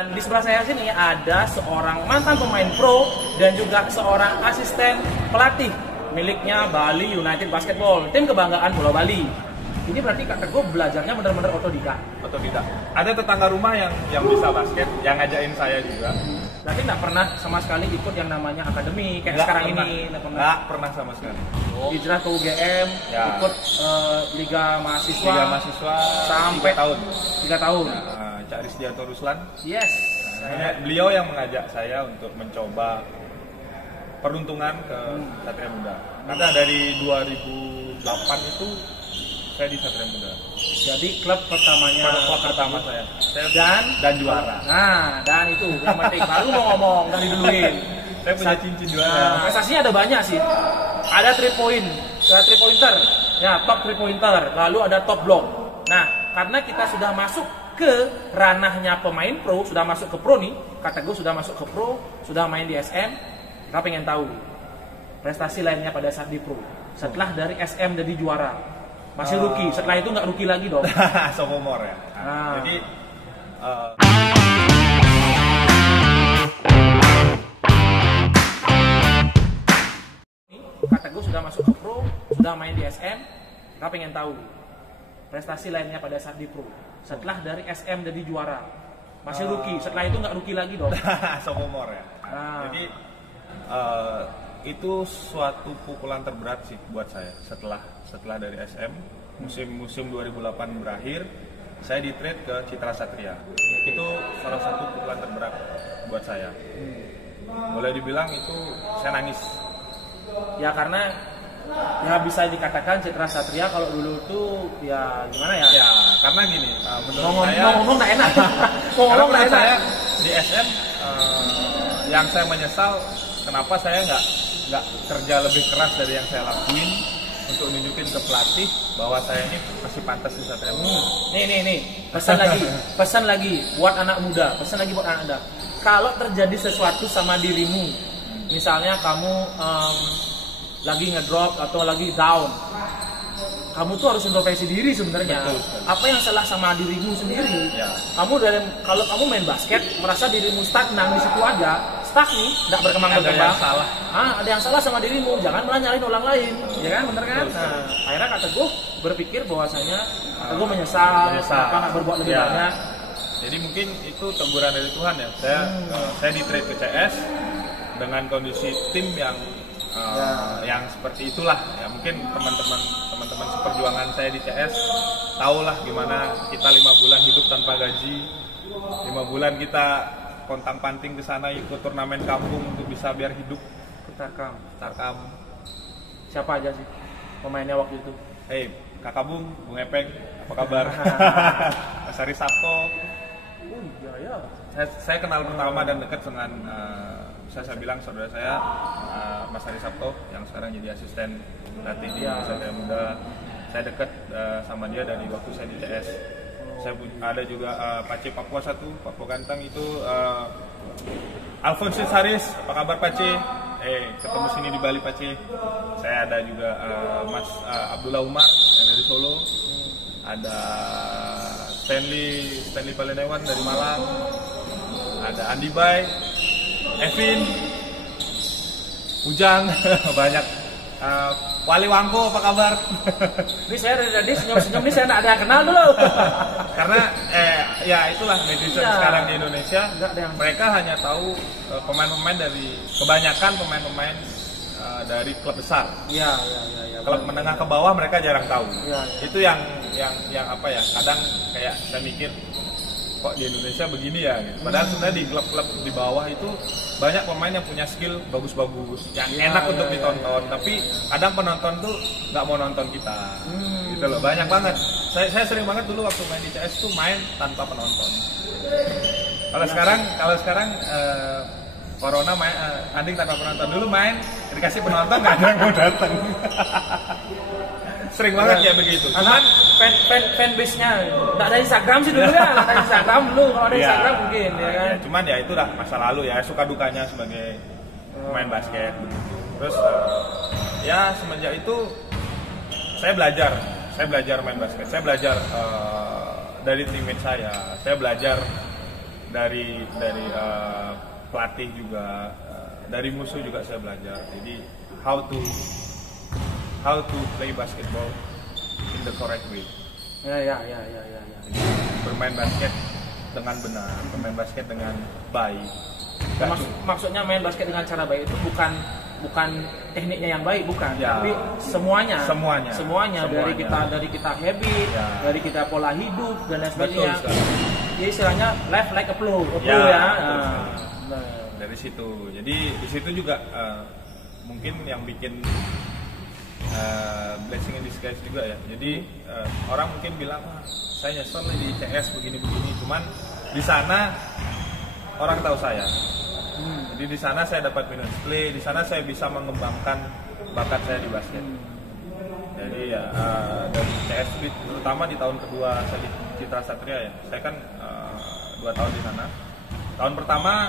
Di sebelah saya sini ada seorang mantan pemain pro dan juga seorang asisten pelatih miliknya Bali United Basketball, tim kebanggaan Pulau Bali. Ini berarti Kak Teguh belajarnya benar-benar otodidak. Otodidak. Ada tetangga rumah yang bisa basket, yang ngajain saya juga. Berarti nggak pernah sama sekali ikut yang namanya akademi kayak sekarang ini? Nggak pernah sama sekali. Hijrah ke UGM, Ya. ikut Liga Mahasiswa, Liga Mahasiswa sampai 3 tahun. 3 tahun. Cak Rizdianto Ruslan. Yes. Beliau yang mengajak saya untuk mencoba peruntungan ke Satria Muda. Karena dari 2008 itu saya di Satria Muda. Jadi klub pertamanya. Klub pertama saya. Dan juara. Nah, dan itu yang penting. Baru mau ngomong dan diduluin. Saya punya cincin juara. Prestasinya ada banyak sih. Ada 3 pointer, ya top 3 pointer. Lalu ada top block. Nah, karena kita sudah masuk ke ranahnya pemain pro, sudah masuk ke pro nih, Kak Teguh sudah masuk ke pro, sudah main di SM, kita pengen tahu prestasi lainnya pada saat di pro. Setelah dari SM jadi juara, masih rookie. Setelah itu nggak rookie lagi dong. Sophomore ya. Jadi Kak Teguh sudah masuk ke pro, sudah main di SM, kita pengen tahu prestasi lainnya pada saat di pro. Setelah dari SM jadi juara, masih rookie. Setelah itu nggak rookie lagi dong. Sophomore ya. Jadi itu suatu pukulan terberat sih buat saya. Setelah dari SM, musim 2008 berakhir, saya di trade ke Citra Satria. Itu salah satu pukulan terberat buat saya. Boleh dibilang itu saya nangis. Ya karena ya bisa dikatakan Citra Satria kalau dulu tuh ya gimana ya? Ya karena gini, menurut saya ngomong nggak enak. Karena menurut saya di SM yang saya menyesal kenapa saya nggak kerja lebih keras dari yang saya lakuin untuk nunjukin ke pelatih bahwa saya ini masih pantas di Satria Muda. Nih, pesan lagi buat anak muda, Kalau terjadi sesuatu sama dirimu, misalnya kamu lagi ngedrop atau lagi down, kamu tuh harus introspeksi diri sebenarnya. Apa yang salah sama dirimu sendiri? Ya. Kalau kamu main basket merasa dirimu stagnan di situ aja, stuck nih, tidak berkembang. Ada yang salah. Ada yang salah sama dirimu, jangan malah nyalain orang lain, ya kan, bener kan? Nah, akhirnya Kak Teguh berpikir bahwasanya Kak Teguh menyesal, kenapa nggak berbuat lebih banyak. Jadi mungkin itu teguran dari Tuhan ya. Saya di trade ke CS dengan kondisi tim yang seperti itulah ya. Mungkin teman-teman seperjuangan saya di CS tahulah gimana kita 5 bulan hidup tanpa gaji, 5 bulan kita pontang-panting ke sana ikut turnamen kampung untuk bisa biar hidup. Tarkam. Siapa aja sih pemainnya waktu itu? Kakak Bung Epeng, apa kabar? Mas Ari Sabto. Oh iya. Saya kenal pertama dan dekat dengan saya bilang saudara saya Mas Ari Sabto yang sekarang jadi asisten pelatih di Satria Muda. Saya dekat sama dia dari waktu saya di CS. Saya ada juga Pace Papua 1, Papua Ganteng itu Alfonso Haris, apa kabar Pace? Ketemu sini di Bali Pace. Saya ada juga Mas Abdullah Umar yang dari Solo. Ada Stanley Palenewan dari Malang. Ada Andi Bay, Evin, Ujang, banyak. Wali Wangko apa kabar? Ini saya dari tadi senyum-senyum ini saya nggak ada yang kenal dulu. Karena ya itulah netizen sekarang di Indonesia. Mereka hanya tahu pemain-pemain kebanyakan pemain-pemain dari klub besar. Iya. Klub menengah ke bawah mereka jarang tahu. Ya. Itu yang apa ya? Kadang kayak saya mikir kok di Indonesia begini ya gitu. Padahal sebenarnya di klub-klub di bawah itu banyak pemain yang punya skill bagus-bagus yang enak untuk ditonton, tapi kadang penonton tuh nggak mau nonton kita gitu loh. Banyak banget, saya sering banget dulu waktu main di CS tuh main tanpa penonton. Kalau sekarang Corona main tanding tanpa penonton. Dulu main dikasih penonton nggak ada yang mau datang. Sering banget ya begitu. Cuman fanbase-nya nggak ada Instagram sih dulu ya. Nggak ada Instagram dulu, kalau ada Instagram mungkin ya kan. Cuman ya itu udah masa lalu ya, suka dukanya sebagai pemain basket. Terus ya semenjak itu saya belajar main basket. Saya belajar dari teammate saya belajar pelatih juga, dari musuh juga saya belajar. Jadi how to play basketball in the correct way. Ya. Bermain basket dengan benar, bermain basket dengan baik. Maksudnya main basket dengan cara baik itu bukan tekniknya yang baik, bukan, ya, tapi semuanya dari kita habit, ya, dari kita pola hidup dan lain sebagainya. Jadi istilahnya life like a flow ya. Dari situ. Jadi di situ juga mungkin yang bikin blessing in disguise juga ya. Jadi orang mungkin bilang, saya nyesel di CS begini-begini, cuman di sana orang tahu saya. Jadi di sana saya dapat minutes play, di sana saya bisa mengembangkan bakat saya di basket. Jadi ya dari CS terutama di tahun kedua saya di Citra Satria ya. Saya kan 2 tahun di sana. Tahun pertama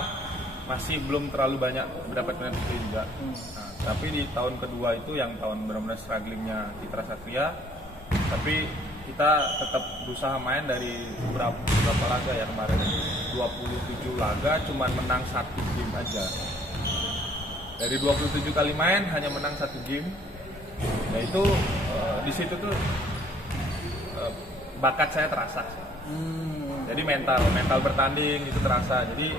masih belum terlalu banyak mendapat minutes play juga. Nah, tapi di tahun kedua itu yang tahun benar-benar strugglingnya Citra Satria, tapi kita tetap berusaha main dari berapa laga ya kemarin, 27 laga cuman menang 1 game aja. Dari 27 kali main hanya menang 1 game. Nah itu di situ tuh bakat saya terasa. Jadi mental bertanding itu terasa. Jadi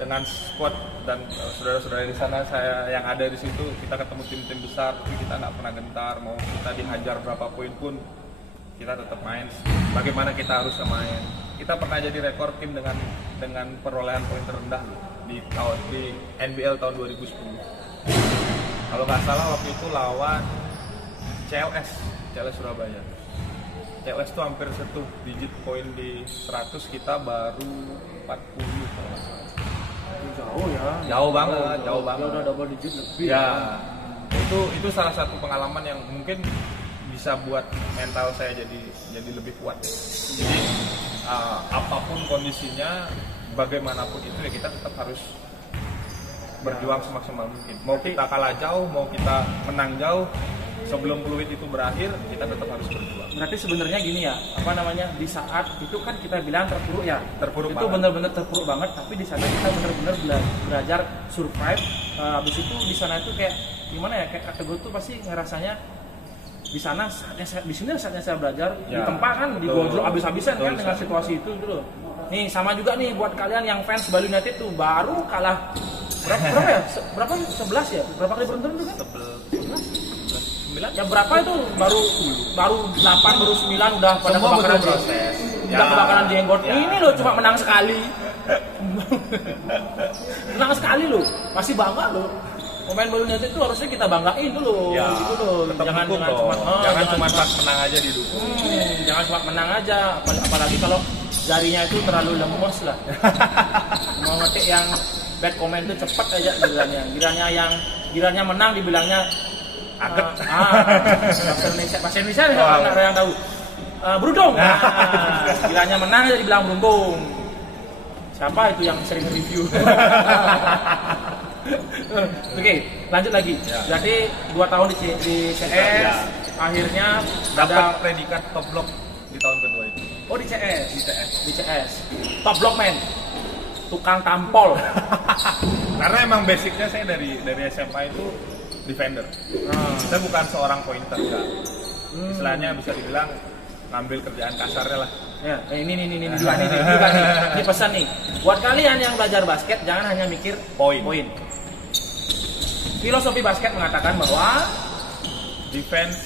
dengan squad dan saudara-saudara di sana, saya yang ada di situ, kita ketemu tim-tim besar tapi kita nggak pernah gentar. Mau kita dihajar berapa poin pun kita tetap main. Bagaimana kita harus main? Kita pernah jadi rekor tim dengan perolehan poin terendah di NBL tahun 2010. Kalau nggak salah waktu itu lawan CLS Surabaya. CLS itu hampir satu digit poin di 100, kita baru 40 kalau nggak salah. Jauh banget. Udah double digit lebih. Ya. Itu salah satu pengalaman yang mungkin bisa buat mental saya jadi lebih kuat. Jadi apapun kondisinya, bagaimanapun itu ya kita tetap harus berjuang semaksimal mungkin. Mau kita kalah jauh, mau kita menang jauh, sebelum peluit itu berakhir kita tetap harus berjuang. Berarti sebenarnya gini ya, di saat itu kan kita bilang terpuruk ya. Terpuruk itu benar-benar terpuruk banget, tapi di sana kita benar-benar belajar survive. Habis itu di sana itu kayak gimana ya, kayak kata gue tuh pasti ngerasanya di sana di sini saatnya saya belajar ya, di tempat kan digojlok abis-abisan kan dengan situasi itu dulu. Nih sama juga nih buat kalian yang fans Bali United tuh baru kalah berapa ya? 11 ya? Berapa kali beruntun itu kan? 11. Ya berapa itu baru 8 baru 9 udah pada kebakaran proses. Udah kebakaran jenggot. Ya. Ini loh cuma menang sekali. Menang sekali loh. Masih bangga loh. Pemain Bali United itu harusnya kita banggain dulu, ya, gitu loh. Jangan cuma pas menang aja didukung. Jangan cuma menang aja, apalagi kalau jarinya itu terlalu lemes lah. Mau ngetik yang bad comment itu cepet aja gilirannya menang dibilangnya bahasa Indonesia nggak ada yang tahu. Beruntung. Gilanya menang aja dibilang beruntung. Siapa itu yang sering review? Oke, lanjut lagi. Ya. Berarti 2 tahun di CS, ya. Akhirnya dapat predikat top block di tahun kedua itu. Oh di CS. Top block man. Tukang tampol. Karena emang basicnya saya dari SMA itu defender. Saya bukan seorang pointer enggak. Istilahnya bisa dibilang ngambil kerjaan kasarnya lah. Ya, ini juga nih pesan nih. Buat kalian yang belajar basket jangan hanya mikir poin. Filosofi basket mengatakan bahwa defense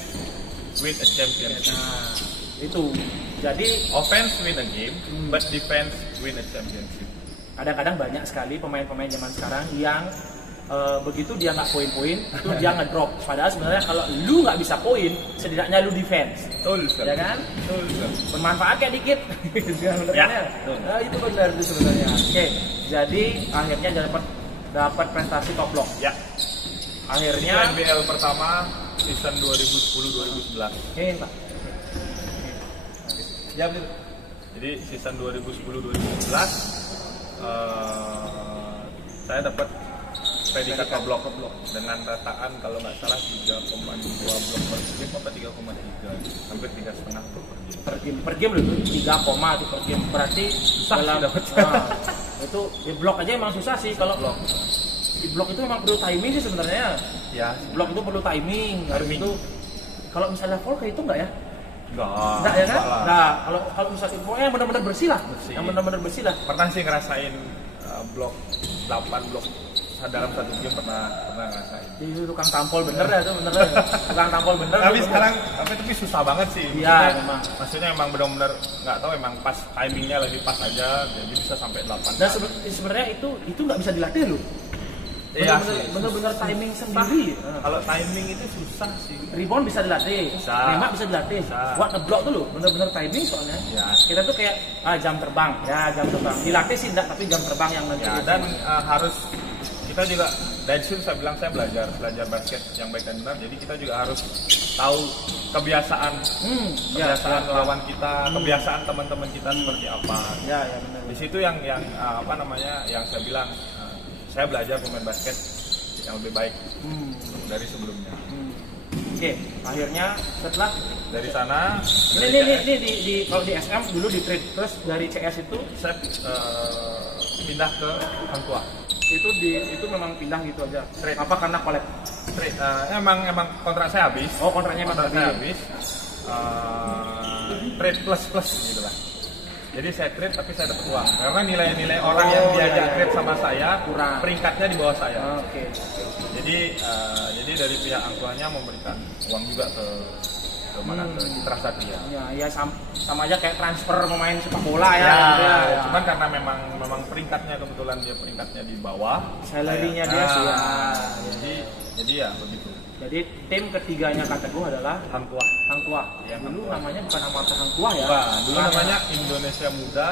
win a championship. Nah, itu. Jadi offense win a game, but defense win a championship. Kadang-kadang banyak sekali pemain-pemain zaman sekarang yang begitu dia nggak poin-poin, itu dia ngedrop. Padahal sebenarnya kalau lu nggak bisa poin, setidaknya lu defense. Betul, ya kan? Bermanfaat kayak dikit. Ya. Nah, itu benar itu sebenarnya. Oke, jadi akhirnya dapat prestasi top block. Ya. Akhirnya NBL pertama season 2010-2011. Ini Pak. Ya betul. Jadi season 2010-2011 saya dapat predikat per blok dengan rataan kalau nggak salah 3,2 blok per game apa 3,3 hampir 3,5 blok per game. Per game loh, 3 koma itu per game. Berarti susah dalam dapat. Itu di blok aja emang susah sih kalau Blok. di blok itu memang perlu timing sih sebenarnya. Ya, Blok itu perlu timing. Habis Timing. itu kalau misalnya full kayak itu enggak ya? enggak Enggak ya kan? lah. Nah, kalau misalnya pokoknya yang benar-benar bersih lah. Bersih. Yang benar-benar bersih lah. Pernah sih ngerasain blok 8 blok dalam satu game pernah ngerasain. Itu tukang tampol bener ya itu bener ya. Tukang tampol bener. Tapi itu sekarang tapi susah banget sih. Iya, memang. Maksudnya emang benar-benar nggak tahu emang pas timingnya lagi pas aja jadi bisa sampai 8. Dan sebenarnya itu nggak bisa dilatih loh. Iya Bener-bener timing sendiri. Kalau timing itu susah sih. Rebound bisa dilatih, Bisa. nembak bisa dilatih. Bisa. Buat ngeblok tuh loh, bener-bener timing soalnya. Ya. Kita tuh kayak jam terbang, jam terbang. Dilatih sih enggak, tapi jam terbang yang nanti. Ya, dan harus kita juga dari situ saya bilang saya belajar basket yang baik dan benar. Jadi kita juga harus tahu kebiasaan lawan kita, kebiasaan teman-teman kita seperti apa. Ya benar. Di situ yang apa namanya yang saya bilang saya belajar pemain basket yang lebih baik dari sebelumnya. Oke, akhirnya setelah Dari sana ini di kalau di SM dulu di trade, terus dari CS itu saya pindah ke Hang Tuah. itu memang pindah gitu aja. Trade. Apa karena collab? Trade, emang kontrak saya habis. Oh, kontraknya emang saya habis. habis. Trade plus gitu lah. Jadi saya trade tapi saya dapat uang karena nilai-nilai orang yang diajak trade sama saya kurang, peringkatnya di bawah saya. Oke. Jadi dari pihak Hang Tuahnya memberikan uang juga ke mana ke Citra Satria. Ya sama aja kayak transfer pemain sepak bola ya. Cuman karena memang peringkatnya kebetulan dia peringkatnya di bawah. Salary-nya dia sih. Jadi ya begitu. Jadi tim ketiganya Kak Teguh adalah Hang Tuah. Hang Tuah. Ya, Dulu Hang Tuah. namanya bukan Amarta Hang Tuah ya. Bukan, dulu namanya Indonesia Muda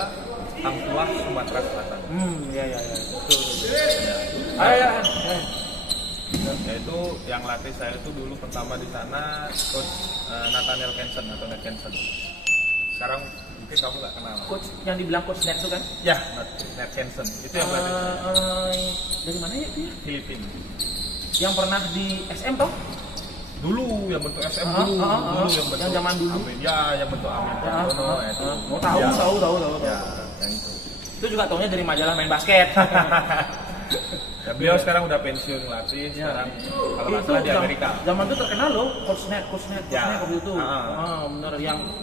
Hang Tuah Sumatera Selatan. Ya. Betul. Ayo. Ya itu yang latih saya itu dulu pertama di sana coach Nathaniel Kensen atau Nat Kensen. Sekarang mungkin kamu nggak kenal. Coach yang dibilang coach net itu kan? Ya, Nat Kensen. Itu yang latih saya. Dari mana ya itu ya? Filipina. Yang pernah di SM toh? Dulu yang bentuk SM dulu yang bentuk yang zaman dulu. Amin. Ya, yang bentuk Amin. Mau tahu. Ya, yang itu. Itu juga tahunya dari majalah main basket. Ya, beliau sekarang udah pensiun latih, sekarang kalau nggak salah di Amerika. Zaman itu terkenal loh, coach net Ya. waktu itu. Bener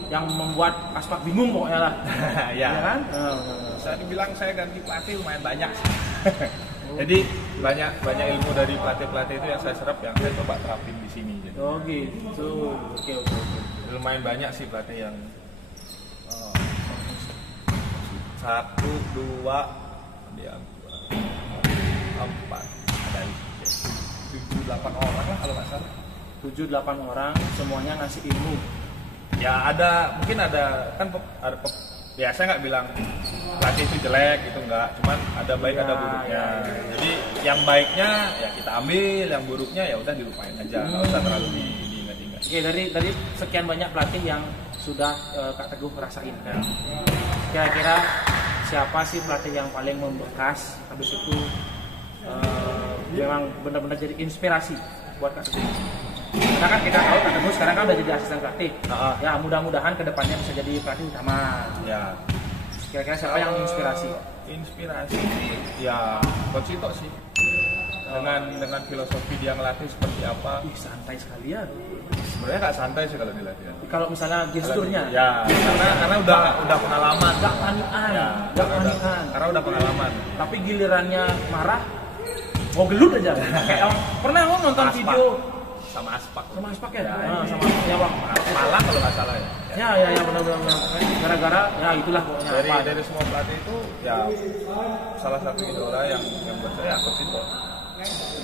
yang membuat Aspak bingung pokoknya lah. Ya kan? Saya dibilang saya ganti pelatih lumayan banyak. Jadi banyak ilmu dari pelatih itu yang saya serap yang saya coba terapin di sini. Gitu. Oh gitu. Oke. Lumayan banyak sih pelatih yang 1, 2, dia 4, ada 7, 8 orang lah kalau nggak salah. 7-8 orang semuanya ngasih ilmu. Ya mungkin ada ya saya nggak bilang pelatih itu jelek itu enggak, cuman ada baik ada buruknya. Jadi yang baiknya ya kita ambil, yang buruknya ya udah dilupain aja, nggak usah terlalu diingat-ingat. Oke, dari sekian banyak pelatih yang sudah Kak Teguh rasain kan. Kira-kira siapa sih pelatih yang paling membekas, habis itu memang benar-benar jadi inspirasi buat Kak Teguh? Karena kan kita tahu Kak Teguh sekarang kan udah jadi asisten pelatih. Ya mudah-mudahan kedepannya bisa jadi pelatih utama. Ya. Kira-kira siapa yang inspirasi? Inspirasi ya Coach Ito sih. Dengan filosofi dia ngelatih seperti apa. Santai sekali ya. Sebenarnya nggak santai sih kalau dilatih. Kalau misalnya gesturnya. Ya, karena udah pengalaman. Gak panikan. Ya, karena udah pengalaman. Tapi gilirannya marah, mau gelut aja. Kayak pernah lo nonton video sama Aspak ya? Sama ya bang. Malang kalau nggak salah ya. Ya benar-benar. Gara-gara ya itulah pokoknya. Dari semua pelatih itu ya salah satu idola yang buat saya Coach Ito.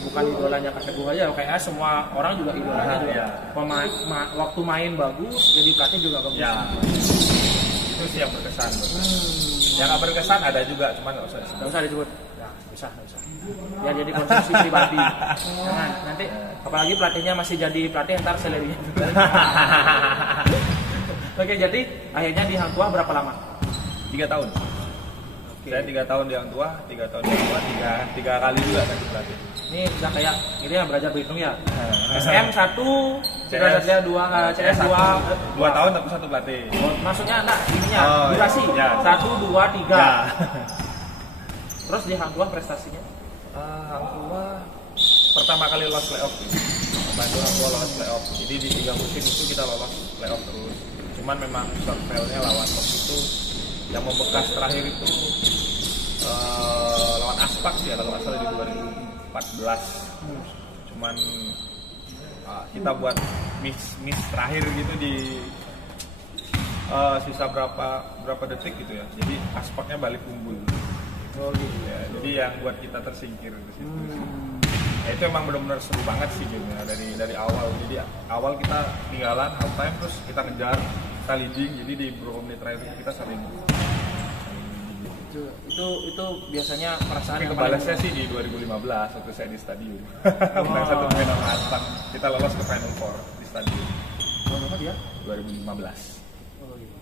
Bukan idolanya Kak Teguh aja, kayaknya semua orang juga idolanya juga. Waktu main bagus, jadi pelatih juga bagus. Ya. Itu sih yang berkesan. Yang nggak berkesan ada juga, cuman nggak usah disebut. Ya, bisa. Ya jadi konsumsi pribadi. Jangan nanti apalagi pelatihnya masih jadi pelatih ntar salary-nya. Oke, jadi akhirnya di Hang Tuah berapa lama? 3 tahun. Saya 3 tahun di Hang Tuah, 3 tahun di Hang Tuah, tiga kali juga ganti pelatih. Ini udah kayak ini ya belajar berhitung ya. SM 1, derajatnya 2, CS 2. 2 tahun tapi 1 pelatih. Maksudnya enggak ininya, Oh, durasi. ya. 1, 2, 3. Ya. Terus di Hang Tuah prestasinya? Hang Tuah pertama kali lolos playoff. Hang Tuah lolos playoff. Jadi di 3 musim itu kita lolos playoff terus. Cuman memang surveilnya lawan waktu itu yang membekas terakhir itu lawan Aspak sih ya kalau nggak salah di 2014. Cuman kita buat miss terakhir gitu di sisa berapa detik gitu ya. Jadi Aspaknya balik unggul. Oh gitu. Ya, jadi yang buat kita tersingkir di situ. Ya, itu emang benar-benar seru banget sih gamenya dari awal. Jadi awal kita tinggalan half time terus kita ngejar, kita leading. Jadi di beberapa menit terakhir kita saling itu biasanya perasaan tapi yang kebalasnya sih di 2015 waktu saya di stadion. Menang 1-0 sama Aspak. Kita lolos ke Final Four di stadion. berapa dia? 2015. Oh, gitu.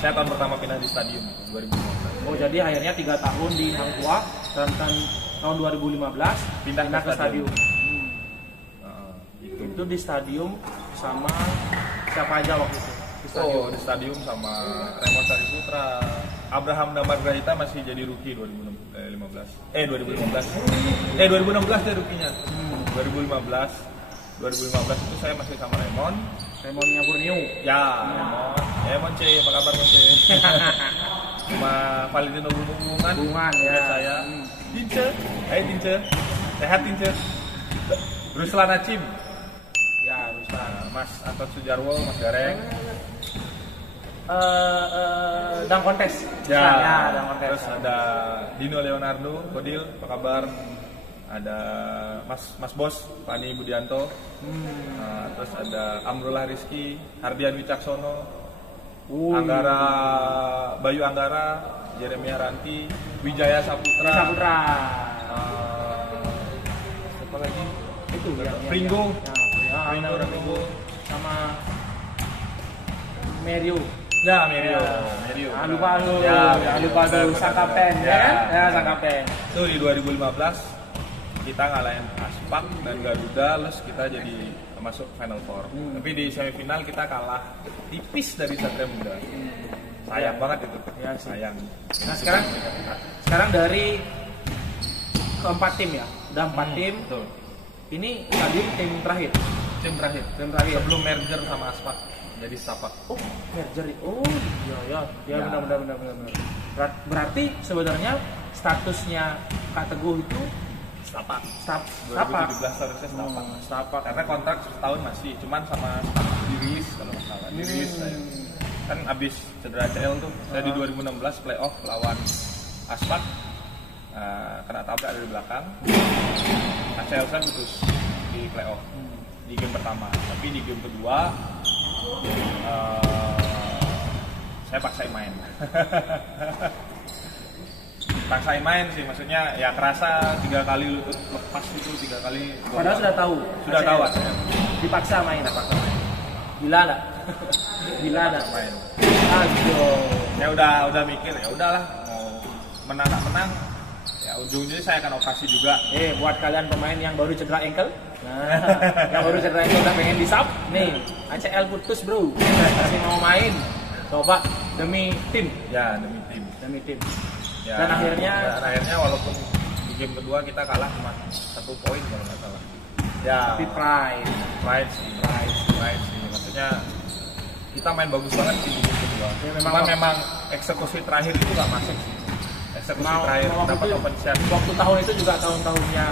Saya tahun pertama pindah di stadion 2015. Oh jadi akhirnya 3 tahun di Hang Tuah dan tahun 2015 Pindah ke stadion. Itu. Itu di stadion sama siapa aja waktu itu? Di stadion. Oh, di stadion sama Raymond Sariputra. Abraham Damargrahita masih jadi rookie 2015. 2016 dia rookie-nya. 2015 itu saya masih sama Raymondnya Borneo. Ya, Raymond C, apa kabar Mon C? Sama Valentino Bungan ya. Saya. Tince, hai Tince. Sehat Tince. Ruslan Acim. Ya, Ruslan. Mas Anton Sujarwo, Mas Gareng. Dang kontes. Ya, Dang kontes. terus ada Dino Leonardo, Kodil, apa kabar? Ada Mas Bos, Pani Budianto. Terus ada Amrullah Rizky, Hardian Wicaksono, Anggara, Bayu Anggara, Jeremia Ranti, Wijaya Saputra. Siapa lagi? Itu Pringgo. Pringgo sama Merio. Ya, Merio. Lupa lu. Sang kapten ya kan? Ya, sang kapten. Itu di 2015 kita ngalahin Aspak dan Garuda, terus kita jadi masuk Final Four. Tapi di semifinal kita kalah tipis dari Satria Muda. Sayang banget itu. Ya, sayang. Nah, sekarang dari keempat tim ya. Udah 4 tim. Betul. Ini stadium tim terakhir. Tim terakhir. Sebelum merger sama Aspak jadi Stapak. Oh, merger. Oh, iya. Benar. Berarti sebenarnya statusnya Kak Teguh itu Stapak. 2017 harusnya Stapak. Stapak. Karena kontrak setahun masih, cuman sama Stapak dirilis kalau nggak salah. Dirilis saya. Kan abis cedera ACL tuh, saya di 2016 playoff lawan Aspak, kena tabrak dari belakang. ACL saya putus di playoff di game pertama, tapi di game kedua saya paksain main sih, maksudnya ya kerasa 3 kali lutut lepas itu 3 kali. Padahal sudah tahu ACL. Dipaksa main. Gila enggak? Main. Aduh. Ya udah mikir ya udahlah, mau menang nggak menang ya ujung-ujungnya saya akan operasi juga. Buat kalian pemain yang baru cedera ankle, yang baru cedera ankle udah pengen disub nih, ACL putus bro, masih mau main, coba demi tim. Ya demi tim. Ya, dan akhirnya walaupun di game kedua kita kalah cuma 1 poin kalau nggak salah. Ya. Tapi pride sih. Maksudnya kita main bagus banget di game kedua. Ya, memang eksekusi terakhir itu nggak masuk sih. Eksekusi terakhir dapat open shot. Waktu tahun itu juga tahun-tahunnya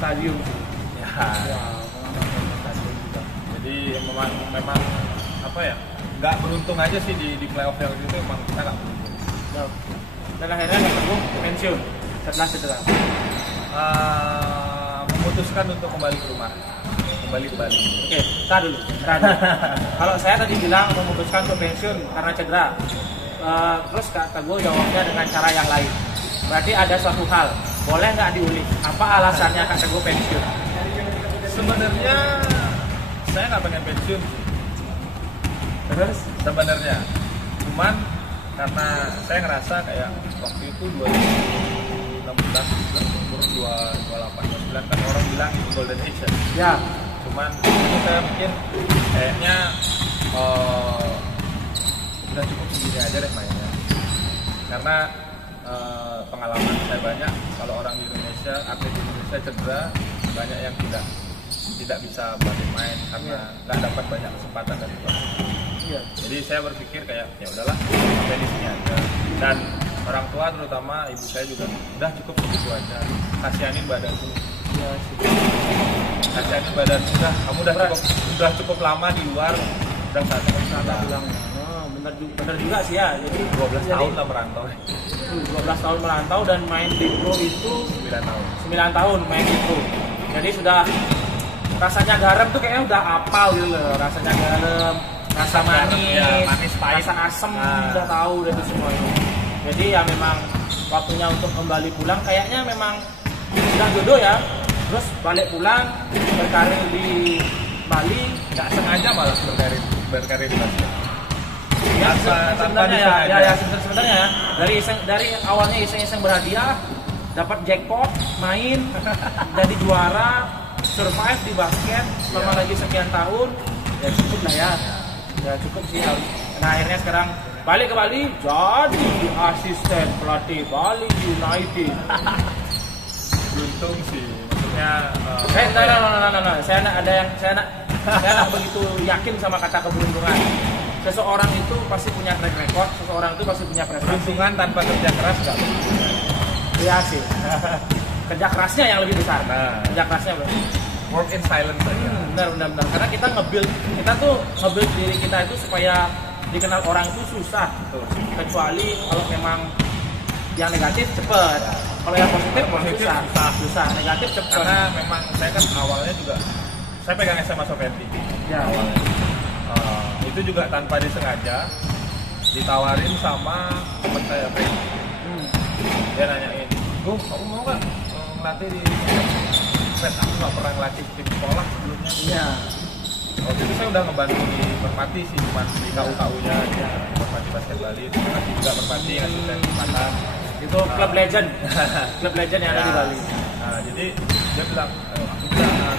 stadium. Ya. Jadi memang apa ya? Nggak beruntung aja sih di playoff yang itu, emang kita nggak beruntung. Ya. Dan akhirnya Teguh pensiun setelah cedera. Memutuskan untuk kembali ke rumah, kembali ke Bali. Oke, tahan dulu. Kalau saya tadi bilang memutuskan untuk pensiun karena cedera, terus Kak Teguh jawabnya dengan cara yang lain. Berarti ada suatu hal, boleh nggak diulik? Apa alasannya Kak Teguh pensiun? Sebenarnya saya nggak pengen pensiun. Terus? Sebenarnya, cuman karena saya ngerasa kayak waktu itu 2016 umur 28 29 kan orang bilang itu golden age ya. Ya. Cuman itu saya mungkin kayaknya udah cukup segini aja deh mainnya. Karena pengalaman saya banyak kalau orang di Indonesia, atlet di Indonesia cedera, banyak yang tidak bisa balik main karena nggak dapat banyak kesempatan dari klub. Iya. Jadi saya berpikir kayak ya udahlah sampai di sini aja. Dan orang tua terutama ibu saya juga udah cukup segitu aja. Kasihanin badanku. Ya, Kasihanin badan kamu udah cukup lama di luar, udah saatnya bilang. Bener juga sih ya. Jadi 12 tahun lah merantau. 12 tahun merantau dan main di pro itu 9 tahun. 9 tahun main di pro. Jadi sudah rasanya garam tuh kayaknya udah apal gitu loh. Rasanya garam, rasa manis, manis pahit, rasa asem udah tahu dari semua itu. Jadi ya memang waktunya untuk kembali pulang kayaknya memang sudah jodoh ya. Terus balik pulang berkarir di Bali, nggak sengaja malah berkarir di basket. Ya, sebenarnya ya dari awalnya iseng-iseng berhadiah, dapat jackpot, main, jadi juara, survive di basket selama lagi sekian tahun, ya cukup lah ya cukup sih. Nah akhirnya sekarang balik ke Bali, jadi asisten pelatih Bali United. Beruntung sih, maksudnya. Saya nak begitu yakin sama kata keberuntungan. Seseorang itu pasti punya track record, seseorang itu pasti punya prestasi. Peruntungan tanpa kerja keras nggak bisa. Iya sih. Kerja kerasnya yang lebih besar. Nah, kerja kerasnya work in silence aja. Benar. Karena kita nge-build diri kita itu supaya dikenal orang itu susah. Betul. Kecuali kalau memang yang negatif cepet. Kalau yang positif susah. Negatif cepet. Karena memang saya kan awalnya juga saya pegang SMA Sofety. Ya. Awalnya. Itu juga tanpa disengaja ditawarin sama teman saya, Fred. Dia nanyain, "Gue, kamu mau nggak ngelatih di Fred? Aku nggak pernah ngelatih tim sekolah sebelumnya." Iya. Waktu itu saya udah ngebantu di Merpati sih, cuma di KU-KU-nya ya, Merpati Basket Bali, Merpati juga Merpati ngasih saya kesempatan. Itu klub legend, klub legend yang ada di Bali. Nah, jadi dia bilang,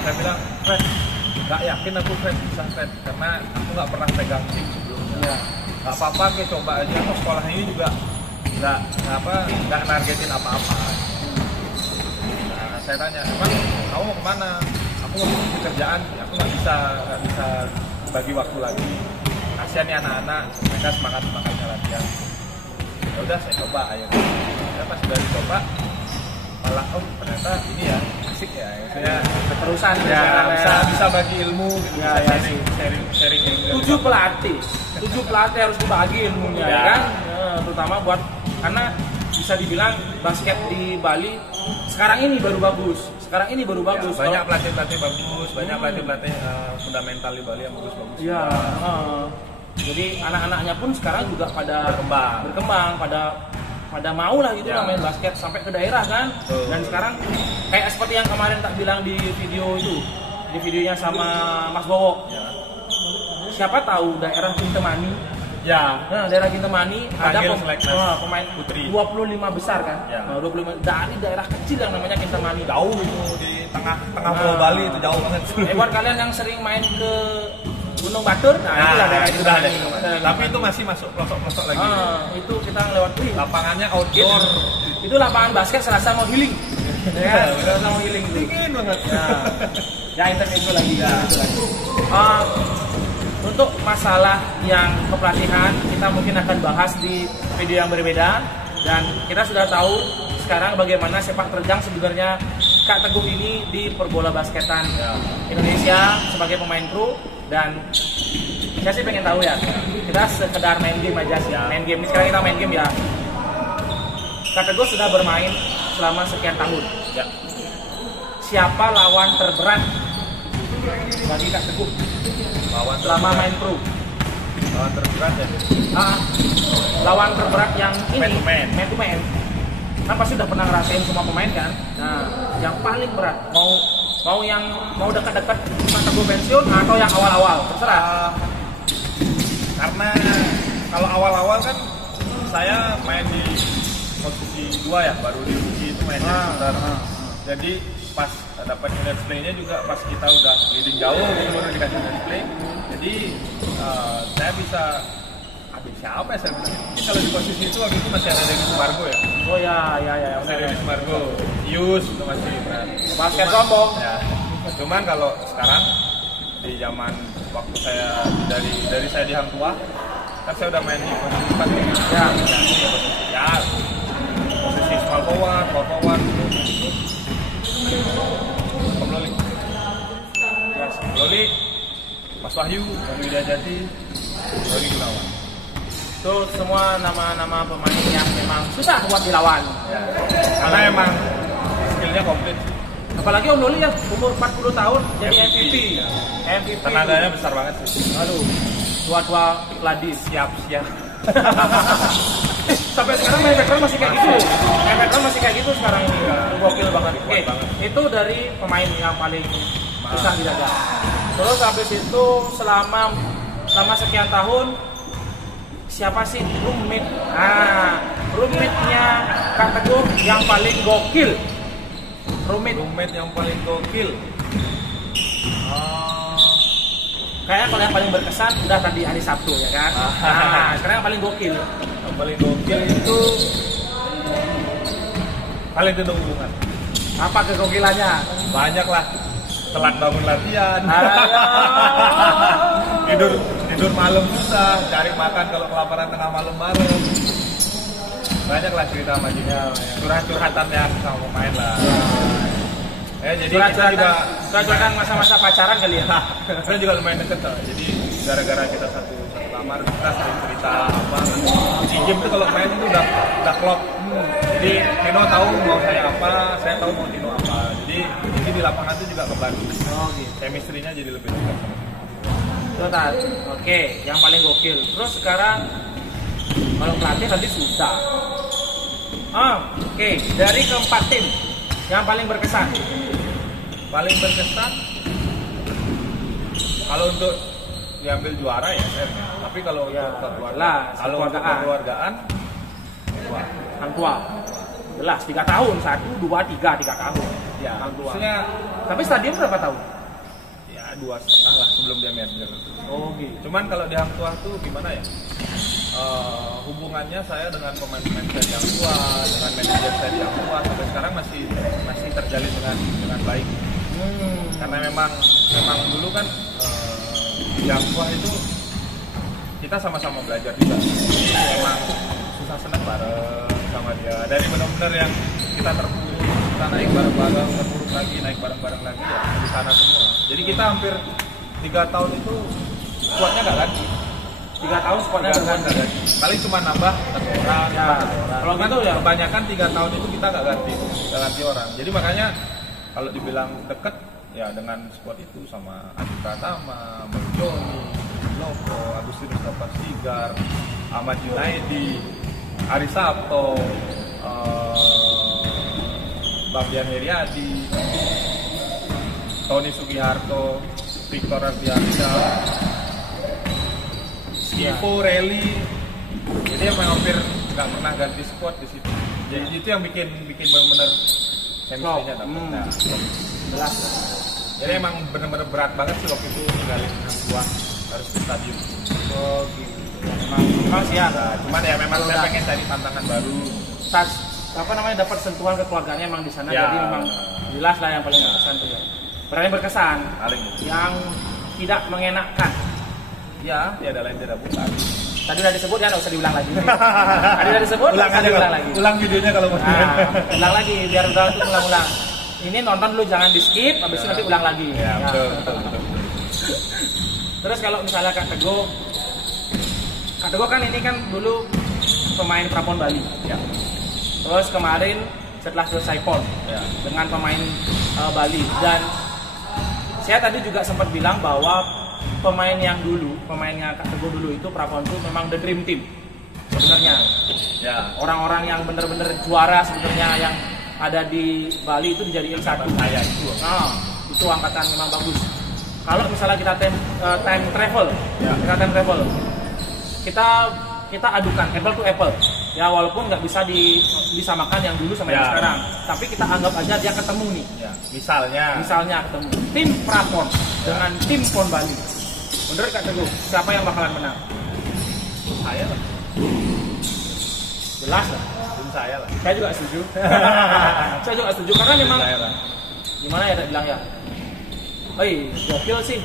saya bilang, "Fred, nggak yakin aku bisa Fred, karena aku nggak pernah pegang tim sebelumnya. Nggak apa-apa, kayak coba aja. Kok sekolah ini juga nggak nargetin apa-apa." Nah, saya tanya, "Emang kamu mau kemana?" "Aku mau bikin kerjaan, aku nggak bisa bagi waktu lagi. Kasihan nih anak-anak, mereka semangatnya latihan." Ya udah, saya coba aja. Saya pas sudah dicoba, malah ternyata ini ya asik ya, saya keterusan bisa bagi ilmu gitu, sharing ilmu. 7 pelatih harus dibagi ilmunya ya kan, terutama buat karena bisa dibilang basket di Bali sekarang ini baru bagus. Banyak pelatih bagus, banyak pelatih fundamental di Bali yang bagus. Iya. Jadi anak-anaknya pun sekarang juga pada berkembang, pada mau lah gitu main basket sampai ke daerah kan. Dan sekarang kayak seperti yang kemarin tak bilang di video itu, di videonya sama Mas Bowo. Siapa tahu daerah Kintemani. Nah, daerah Kintemani ada pemain putri 25 besar kan. 25 dari daerah kecil yang namanya Kintemani. Jauh itu di tengah Pulau Bali, itu jauh banget. Buat kalian yang sering main ke Gunung Batur, itulah daerah itu ada. Tapi itu masih masuk pelosok-pelosok lagi. Itu kita lewat lapangannya outdoor. Itu lapangan basket Selasa mau healing. Selasa mau healing dingin banget. Ya itu lagi. Untuk masalah yang kepelatihan kita mungkin akan bahas di video yang berbeda, dan kita sudah tahu sekarang bagaimana sepak terjang sebenarnya Kak Teguh ini di perbola basketan Indonesia sebagai pemain pro. Dan saya sih pengen tahu ya, kita sekedar main game aja sih, main game. Sekarang kita main game ya. Kak Teguh sudah bermain selama sekian tahun. Siapa lawan terberat bagi Kak Teguh selama main pro? Lawan terberat ya? Lawan terberat yang ini main to man. Kan pasti udah pernah ngerasain semua pemain kan. Nah, yang paling berat mau dekat-dekat Kak Teguh pensiun atau yang awal-awal, terserah. Karena kalau awal-awal kan saya main di posisi 2 ya, baru di rookie itu main jadi shooter. Jadi pas dapat minute play-nya juga pas kita udah leading jauh gitu baru dikasih minute play. Jadi saya bisa siapa ya saya bilang? Ini kalau di posisi itu waktu itu masih ada Dennis Margo ya. Oh ya. Masih ada Dennis Margo, Yus itu masih Basket sombong. Ya. Cuman kalau sekarang di zaman waktu saya dari saya di Hang Tua, kan saya udah main di posisi 4 ya. Ya. Posisi small forward, gitu. Loli. Ya, Loli, Mas Wahyu, Wahyu Widajati, Loli Gunawan. Itu semua nama-nama pemain yang memang susah buat dilawan. Ya. Karena emang skillnya komplit. Apalagi Om Loli yang umur 40 tahun jadi MVP. MVP. Tenaganya besar banget sih. Aduh, tua-tua ladi Siap. Sampai sekarang main background masih kayak gitu. Main background masih kayak gitu sekarang ini. Gokil banget. Oke, itu dari pemain yang paling susah dijaga. Terus habis itu selama sekian tahun siapa sih roommate? Roommate-nya Kak Teguh yang paling gokil. Roommate yang paling gokil. Kayaknya kalau yang paling berkesan udah tadi hari Sabtu ya kan. Sekarang yang paling gokil. Yang paling gokil itu paling tentu hubungan. Apa kegokilannya? Banyak lah. Telat bangun latihan. tidur malam susah, cari makan kalau kelaparan tengah malam bareng. Banyak lah cerita sama dia. Curhat-curhatannya sama pemain lah. Jadi kita juga curhat masa-masa pacaran kali ya. Saya juga lumayan deket lah. Jadi gara-gara kita satu kamar kita sering cerita apa. Di game itu kalau main itu udah klop. Jadi Tino tahu mau saya apa, saya tahu mau Tino apa. Jadi di lapangan itu juga kebantu. Gitu. Chemistry-nya jadi lebih dekat. Total. Oke, yang paling gokil. Terus sekarang kalau pelatih tadi sudah. Oke, dari keempat tim yang paling berkesan. Paling berkesan kalau untuk diambil juara ya, tapi kalau ya, untuk kekeluargaan Hang Tua. Jelas 3 tahun, 1, 2, 3 tahun. Ya, Hang Tua. maksudnya tapi stadion berapa tahun? Ya 2,5 lah sebelum dia manajer. Oh gitu. Cuman kalau di Hang Tua tuh gimana ya? Hubungannya saya dengan pemain-pemain saya di Hang Tua, dengan manajer saya di Hang Tua sampai sekarang masih terjalin dengan baik. Karena memang dulu kan di Hang Tua itu kita sama-sama belajar juga. Memang susah senang bareng sama dia. Dari benar-benar yang kita terpuruk, kita naik bareng-bareng, terpuruk lagi, naik bareng-bareng lagi ya di sana semua. Jadi kita hampir 3 tahun itu squadnya nggak ganti. 3 tahun squadnya nggak ganti. Paling cuma nambah 1 orang. Kalau gitu ya kebanyakan 3 tahun itu kita nggak ganti orang. Jadi makanya kalau dibilang deket ya dengan squad itu sama Adi Pratama, Joni, Loko, Agustinus Sigar, Ahmad Junaidi, Ari Sabto, Babian Heriadi, Tony Sugiharto, Victor Ardiansyah, Ivo Rally. Jadi emang hampir nggak pernah ganti squad di situ. Jadi itu yang bikin benar-benar chemistry-nya dapat. Jelas. Jadi emang benar-benar berat banget sih waktu itu tinggalin Hang Tua harus di stadion. Oh gitu. Memang sih ya. Cuman ya memang saya pengen cari tantangan baru. Dapat sentuhan kekeluarganya emang di sana, jadi memang jelas lah yang paling berkesan tuh ya. Paling berkesan. Yang tidak mengenakkan. Ya, tiada lain tidak bukan. Tadi udah disebut ya, nggak usah diulang lagi. Tadi udah disebut, ulang lagi. Ulang videonya kalau mau. Ulang lagi, biar udah tuh ulang-ulang. Ini nonton dulu, jangan di skip, habis itu nanti ulang lagi. Ya, betul. Terus kalau misalnya Kak Teguh kan ini kan dulu pemain Prapon Bali. Ya. Terus kemarin setelah selesai PON dengan pemain Bali, dan saya tadi juga sempat bilang bahwa pemainnya Kak Teguh dulu itu Prapon itu memang the dream team sebenarnya. Ya. Orang-orang yang benar-benar juara sebenarnya yang ada di Bali itu dijadiin satu. Itu angkatan memang bagus. Kalau misalnya kita time travel, kita adukan apple to apple. Ya walaupun nggak bisa disamakan yang dulu sama yang Ya. sekarang, tapi kita anggap aja dia ketemu nih. Ya, misalnya Ketemu tim Prapon dengan tim Pon Bali. Menurut Kak Teguh, siapa yang bakalan menang? saya lah, Jelas lah. tim saya lah. Saya juga setuju. Saya juga setuju karena memang Tim saya lah. gimana ya Dak bilang ya. Gokil sih.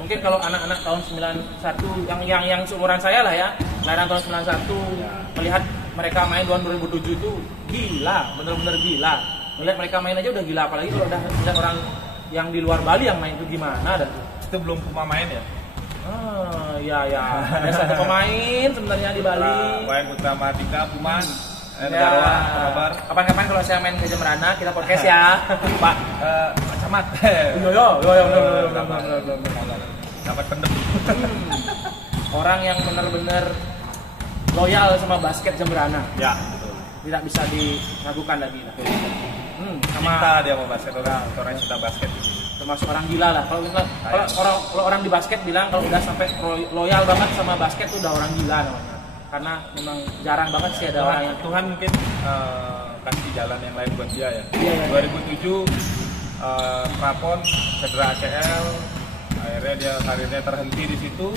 Mungkin kalau anak-anak tahun 91 yang seumuran saya lah ya, kelahiran tahun 91 Ya. melihat mereka main tahun 2007 itu gila, bener-bener gila. Melihat mereka main aja udah gila, apalagi kalau udah melihat orang yang di luar Bali yang main itu gimana dah tuh. Itu belum Puma main ya? Ya. Ada satu pemain sebenarnya di Bali. Pemain Putra Mahardika, Puma, Ya. Darwa, kabar. Kapan-kapan kalau saya main ke Jemberana kita podcast ya. Pak Camat. Yo, bener. Dapat pendem. Orang yang benar-benar loyal sama basket Jemberana, Ya, betul. tidak bisa diragukan lagi. Sama Cinta dia mau basket, orang cinta basket. termasuk orang gila lah. Kalau orang di basket bilang kalau udah sampai loyal banget sama basket tuh udah orang gila namanya. Karena memang jarang banget sih ada orang yang Tuhan mungkin kasih jalan yang lain buat dia ya. Iya. 2007 Prapon cedera ACL, akhirnya dia karirnya terhenti di situ.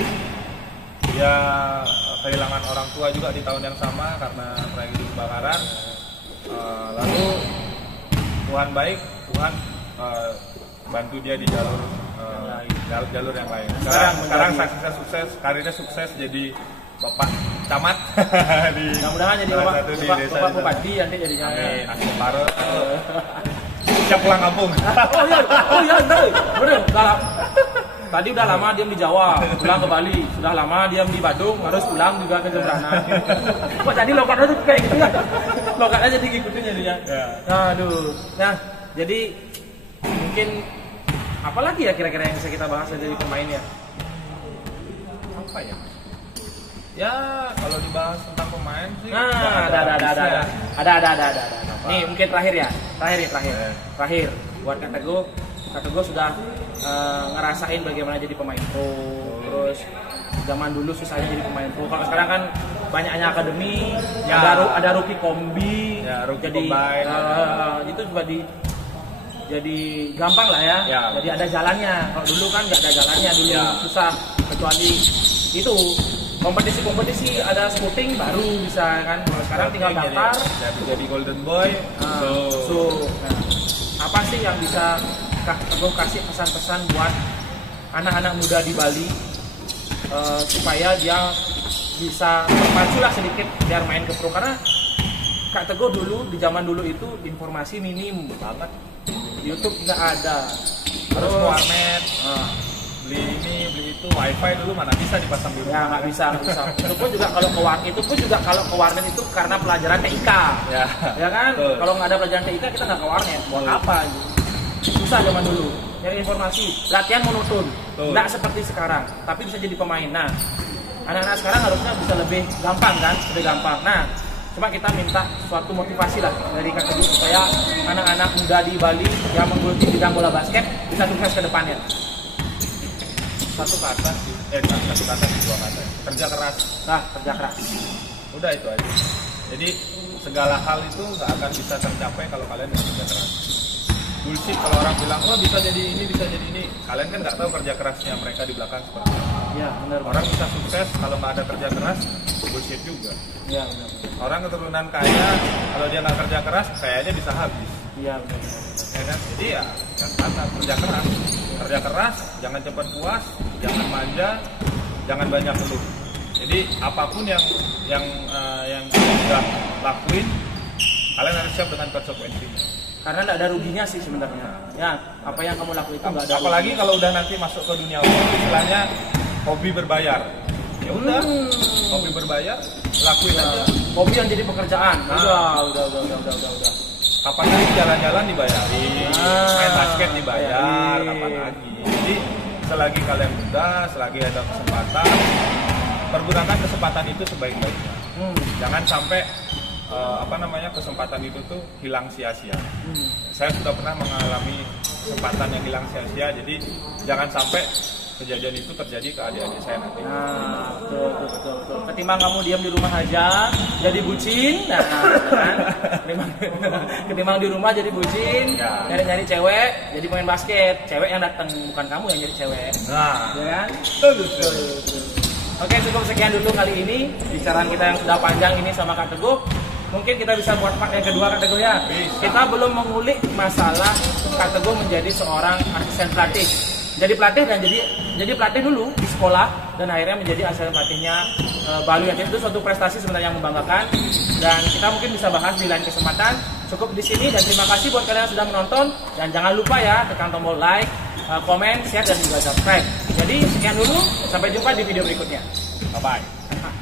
Dia kehilangan orang tua juga di tahun yang sama karena tragedi kebakaran. Lalu Tuhan baik, Tuhan bantu dia di jalur yang lain. Sekarang sukses, karirnya sukses jadi Bapak Camat di mudah-mudahan jadi salah bapak satu di desa bapak itu. bupati nanti jadinya. Amin. Aku Paro. Siap pulang kampung. Oh iya, bener. Tadi udah lama diam di Jawa, pulang ke Bali. Sudah lama diam di Badung, harus pulang juga ke Jemberana. Kok jadi lokatnya tuh kayak gitu ya? Lokatnya jadi ngikutin jadinya. Ya. Aduh. Nah, jadi mungkin apa lagi ya kira-kira yang bisa kita bahas dari pemainnya? Apa ya? Ya kalau dibahas tentang pemain sih. Nah, ada. Nih mungkin terakhir ya. Terakhir. Buat Kak Teguh sudah ngerasain bagaimana jadi pemain pro. Terus zaman dulu susahnya jadi pemain pro. Kalau sekarang kan banyaknya akademi, Ya. ada rookie kombi, Ya, rookie jadi combine. itu juga jadi gampang lah ya. Ya. Jadi ada jalannya. Kalau dulu kan nggak ada jalannya dulu, Ya. susah. Kecuali itu kompetisi ada scouting baru bisa kan. Kalau sekarang tinggal daftar. Jadi golden boy. Nah, apa sih yang bisa Kak Teguh kasih pesan-pesan buat anak-anak muda di Bali supaya dia bisa terpacu lah sedikit biar main ke pro, karena Kak Teguh dulu di zaman dulu itu informasi minim banget, YouTube nggak ada, Harus ke warnet, beli ini, beli itu, wifi dulu mana bisa dipasang di ya rumah. nggak bisa. Itu pun juga kalau ke warnet itu karena pelajaran TIK. Ya kan, Betul. kalau nggak ada pelajaran TIK kita nggak ke warnet. Buat apa? Susah zaman dulu. Nyari informasi, latihan monoton, Betul. nggak seperti sekarang. Tapi bisa jadi pemain. Nah, anak-anak sekarang harusnya bisa lebih gampang kan, lebih gampang. Nah, cuma kita minta suatu motivasi lah dari Kak Teguh supaya anak-anak muda di Bali yang menggeluti bidang bola basket bisa sukses ke depannya. Satu kata sih, dua kata. Kerja keras. Nah, kerja keras. Udah itu aja. Jadi segala hal itu nggak akan bisa tercapai kalau kalian nggak kerja keras. Bullshit kalau orang bilang, oh bisa jadi ini, bisa jadi ini. Kalian kan nggak tahu kerja kerasnya mereka di belakang seperti apa. Iya, benar. Orang bisa sukses kalau nggak ada kerja keras, bullshit juga. Iya, benar. Orang keturunan kaya, kalau dia nggak kerja keras, kayaknya bisa habis. Iya, benar. Ya kan? Jadi ya, kata kerja keras. Kerja keras, jangan cepat puas, jangan manja, jangan banyak keluh. Jadi apapun yang kalian sudah lakuin, kalian harus siap dengan konsekuensinya. Karena tidak ada ruginya sih sebenarnya. Ya, apa yang kamu lakukan itu nggak ada. Apalagi kalau udah nanti masuk ke dunia uang, istilahnya hobi berbayar. Ya udah, hobi berbayar, lakuin aja. Hobi yang jadi pekerjaan. Nah. Udah. Kapan lagi jalan-jalan dibayarin, main basket dibayar, bayarin. kapan lagi. Jadi selagi kalian muda, selagi ada kesempatan, pergunakan kesempatan itu sebaik-baiknya. Jangan sampai kesempatan itu tuh hilang sia-sia. Saya sudah pernah mengalami kesempatan yang hilang sia-sia, jadi jangan sampai kejadian itu terjadi ke adik-adik saya nanti. Nah, betul. Ketimbang kamu diam di rumah aja, jadi bucin. Nah, kan? Ketimbang di rumah jadi bucin, Ya. nyari-nyari cewek, jadi main basket. Cewek yang datang, bukan kamu yang jadi cewek. Nah, Ya kan? betul. Oke, cukup sekian dulu kali ini bicaraan kita yang sudah panjang ini sama Kak Teguh. Mungkin kita bisa buat part yang kedua, Kak Teguh ya. Bisa. Kita belum mengulik masalah Kak Teguh menjadi seorang asisten pelatih. Jadi pelatih dan jadi pelatih dulu di sekolah dan akhirnya menjadi asisten pelatihnya Bali United. Itu suatu prestasi sebenarnya yang membanggakan dan kita mungkin bisa bahas di lain kesempatan. Cukup di sini dan terima kasih buat kalian yang sudah menonton dan jangan lupa ya tekan tombol like, komen, share dan juga subscribe. Jadi sekian dulu, sampai jumpa di video berikutnya. Bye bye.